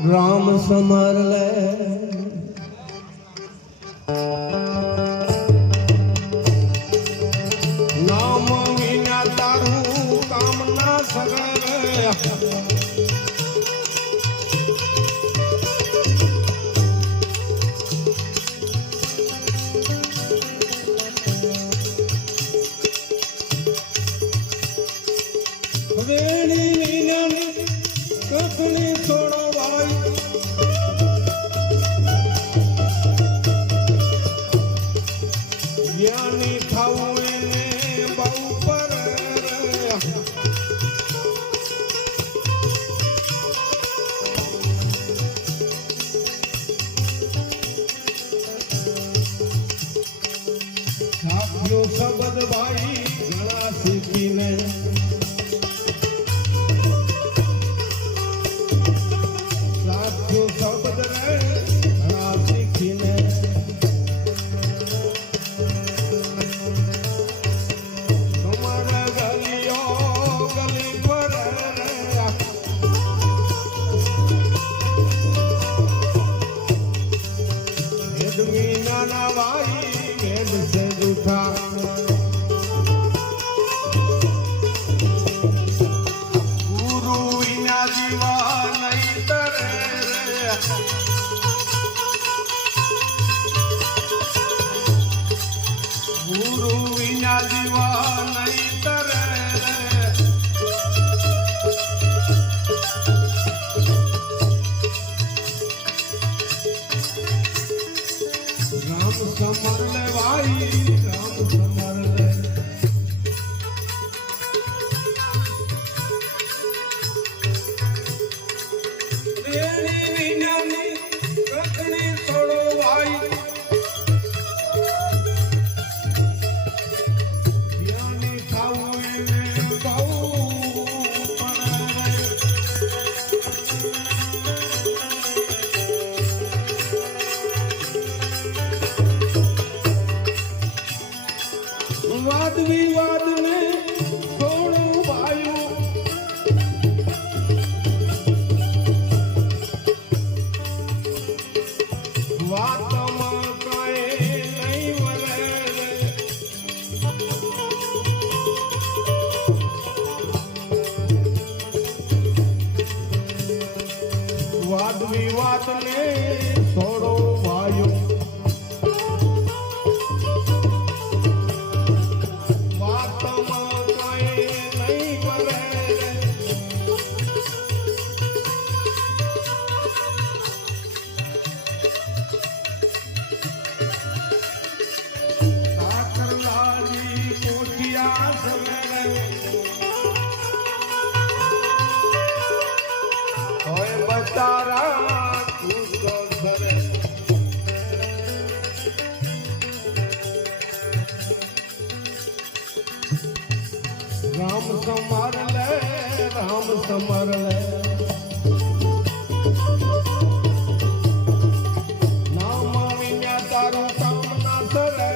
રામ સમર લે નામ વિના તારું કામ ના સગરે વેણી કખણી છોડો ભાઈ જ્ઞાની થાવું એને બહુ પર સાખ્યો શબ્દ ભાઈ ઘણા શીખીને ગુરુ વિના જીવા નહીં તરે રામ સમર લે ભાઈ રામ સમર લે રેણી વિનાની કખણી છોડો ભાઈ વાદ વિવાદ ને થોડું ભાયું વાતમાં કાંઈ નહીં વરે વાદ વિવાદ ને થોડો ભાયું તારા તું તો ઘરે રામ સમર લે રામ સમર લે નામ વિના તારું કામ ના સરે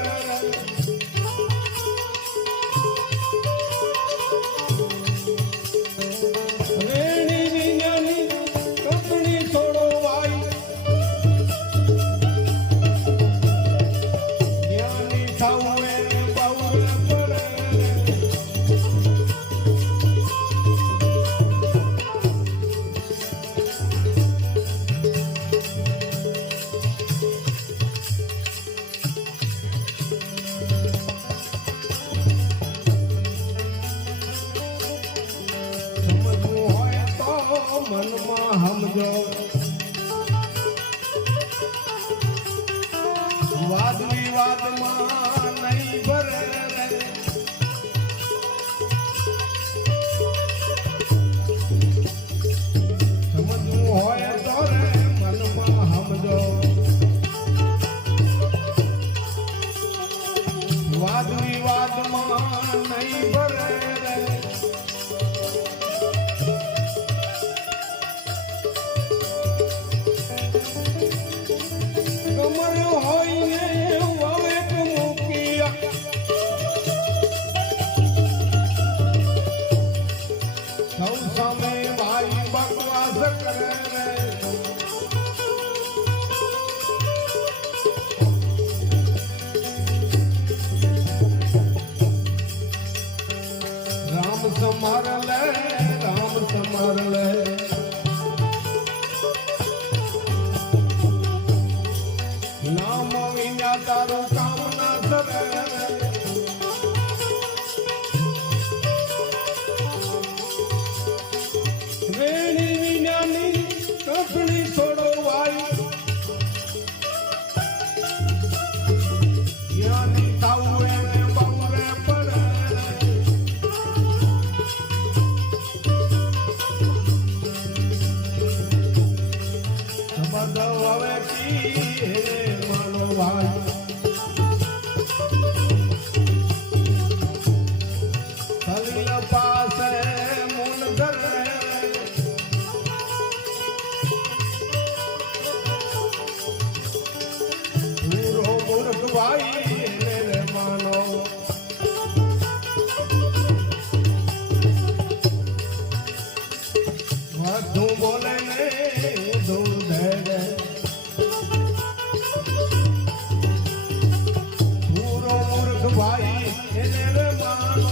મનમાં સમજો વાદ વિવાદમાં નહીં ભરે સમજવું હોય તો રે મનમાં સમજો વાદ વિવાદમાં નહીં ભરે સૌ સામે ભાઈ બકવાસ કરે સમાર લે રામ સમાર લે નામ વિના તારું કામ ના સરે વેણી વિનાની કપડી થોડો વાઈ યાની તાવું એને બહુરે પડે બધા હવે કી માનો ભાઈ સલીલ પાસે મુન ધરે પૂરો મૂર્ખ ભાઈ એને માનો વધુ બોલે ને દૂર ધરે પૂરો મૂર્ખ ભાઈ એને માનો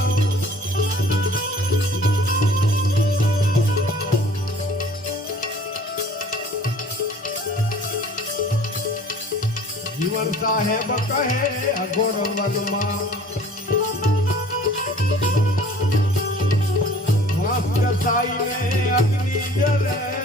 જીવન સાહેબ કહે અઘોર વનમાં મસ્ત સાઈને અગ્નિ જરે